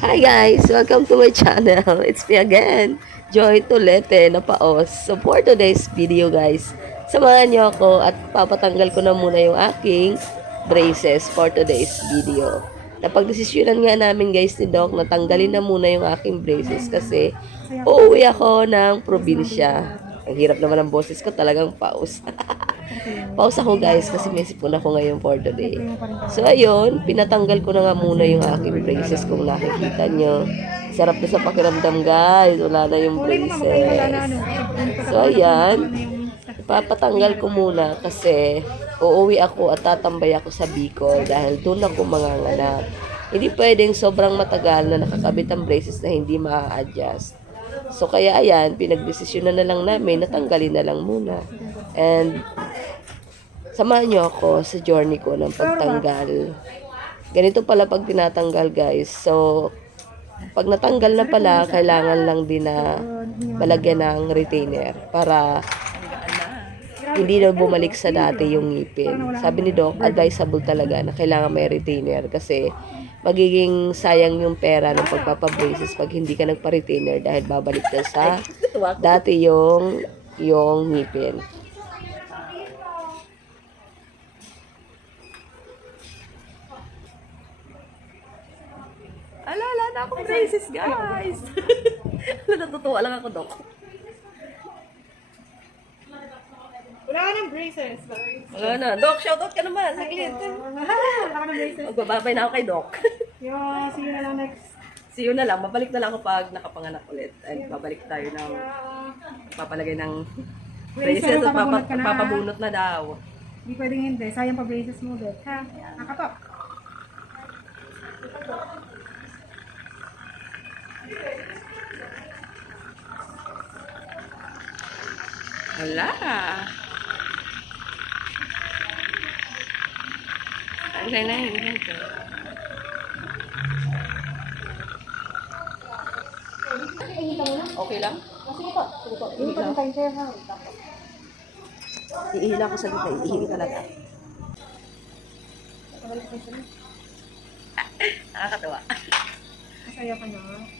Hi guys! Welcome to my channel. It's me again, Joy Tolete na paos. So for today's video guys, samahan niyo ako at papatanggal ko na muna yung aking braces for today's video. Napagdesisyonan nga namin guys ni Doc na tanggalin na muna yung aking braces kasi uuwi ako ng probinsya. Ang hirap naman ng boses ko, talagang paus. paus ako guys kasi may sipon ako ngayon for today. So ayun, pinatanggal ko na nga muna yung aking braces kung nakikita nyo. Sarap na sa pakiramdam guys, wala na yung braces. So ayan, ipapatanggal ko muna kasi uuwi ako at tatambay ako sa Bicol dahil doon ako manganganak. Hindi pwedeng sobrang matagal na nakakabit ang braces na hindi ma-adjust. So kaya ayan, pinagdesisyonan na lang namin na tanggalin na lang muna. And samahan niyo ako sa journey ko ng pagtanggal. Ganito pala pag tinatanggal guys. So pag natanggal na pala, kailangan lang din na malagyan ng retainer para hindi na bumalik sa dati yung ngipin. Sabi ni Doc, advisable talaga na kailangan may retainer kasi magiging sayang yung pera ng pagpapabraces pag hindi ka nagpa-retainer dahil babalik na sa dati yung yung ngipin. Na akong braces, guys. Natutuwa lang ako, Doc. Wala ka ng braces, guys. Wala na. Doc, shoutout ka naman. Saglit. Wala ka ng braces. Magbababay na ako kay Doc. Yo, see you na lang next. See you na lang. Babalik na lang ako pag nakapanganak ulit. And babalik tayo ng papalagay ng braces at papabunot na daw. Hindi pwedeng hindi. Sayang pa braces mo ulit. Ha? Nakatok. Hala. Tanggal na yun. ganito. Okay lang? Sige po. Sige po. Hindi rin tayo, sir, ha? Iihila ko sa gitna. Iihili talaga. Nakakatawa. Masaya ka na.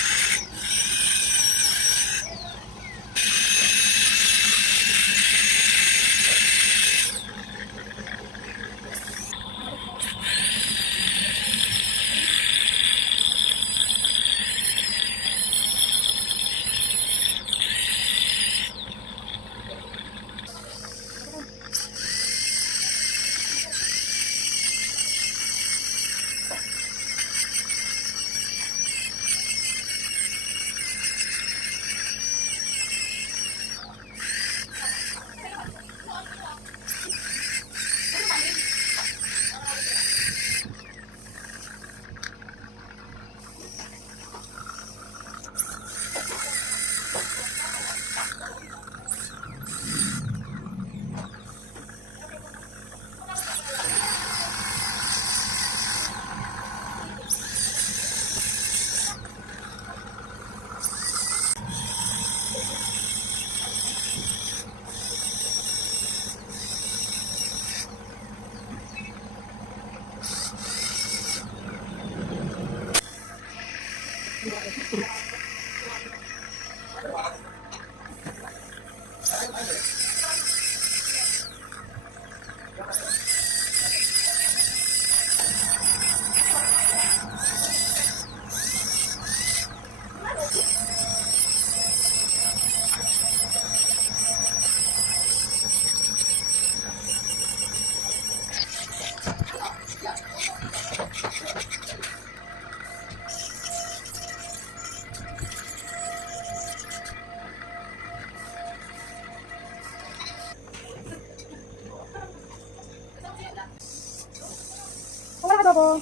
Po.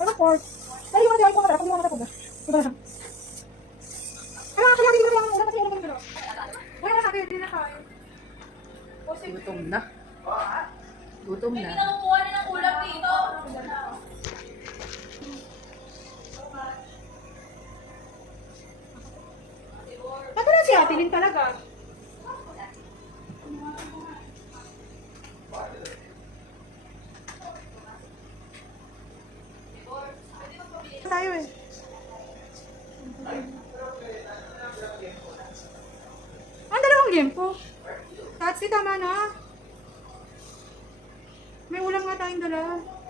Ano port? Dali mo na dali mo na. Na po. Ito na. Ano kaya hindi mo lang kasi ano mo. Wala na sabi din na kayo. Gutom na. Gutom na. Kumuha na ng ulam dito. Katilin talaga. Tayo eh. Ang dalawang game po. Tatsi, tama na. May ulam nga tayong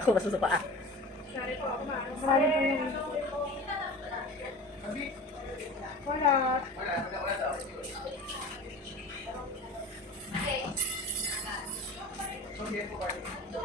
Para ako masusupa. Marami pa yun. Wala. Ito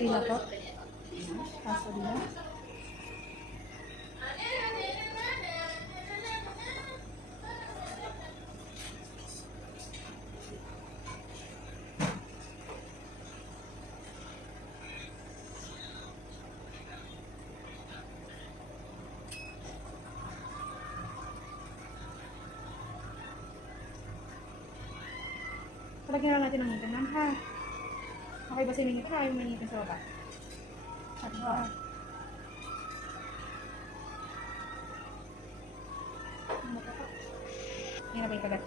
Pila po. Kaso nila. Palagyan lang natin ng ngipin, ma'am, ha? Okay ba sa inyo? Ayaw mo ngipin sa baba? At ba? Ano pa po? Yan na ba yung kagat,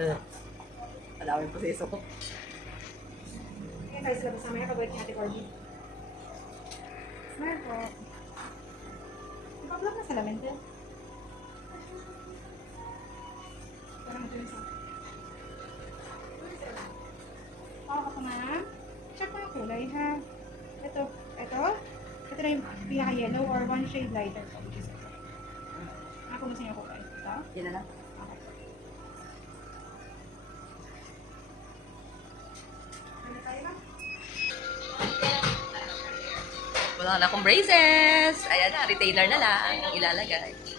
Uh, wala akong proseso ko. Ngayon tayo sila kasama niya, kabait ni Ate Corby. Smile po. Na sa lamin din. Para matulis ako. Oo, ako ma'am. Check mo yung kulay, ha? Ito, ito. Ito na yung pinaka-yellow or one shade lighter po, which is ito. Ako gusto niyo kulay. Ito? Yan na lang. Okay. Wala na akong braces. Ayan na, retainer na lang ang ilalagay.